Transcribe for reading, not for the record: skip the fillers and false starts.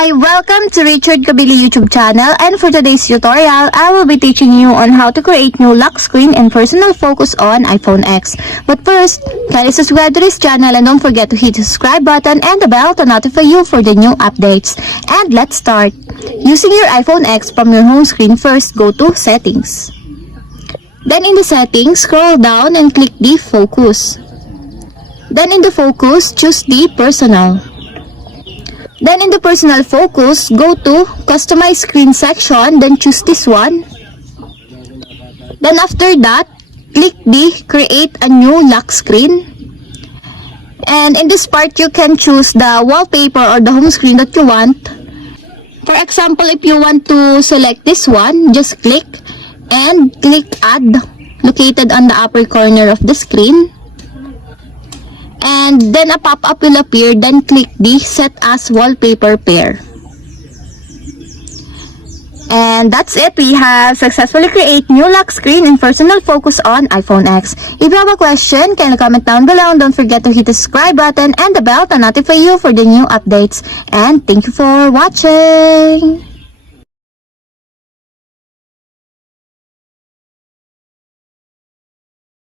Hi! Welcome to Richard Cabile YouTube channel, and for today's tutorial, I will be teaching you on how to create new lock screen and personal focus on iPhone X. But first, kindly subscribe to this channel and don't forget to hit the subscribe button and the bell to notify you for the new updates. And let's start! Using your iPhone X from your home screen, first go to Settings. Then in the Settings, scroll down and click the Focus. Then in the Focus, choose the Personal. Then in the personal focus, go to customize screen section, then choose this one. Then after that, click the create a new lock screen. And in this part, you can choose the wallpaper or the home screen that you want. For example, if you want to select this one, just click and click add located on the upper corner of the screen. And then a pop-up will appear, then click the set as wallpaper pair. And that's it. We have successfully created new lock screen and personal focus on iPhone X. If you have a question, can you comment down below, and don't forget to hit the subscribe button and the bell to notify you for the new updates. And thank you for watching.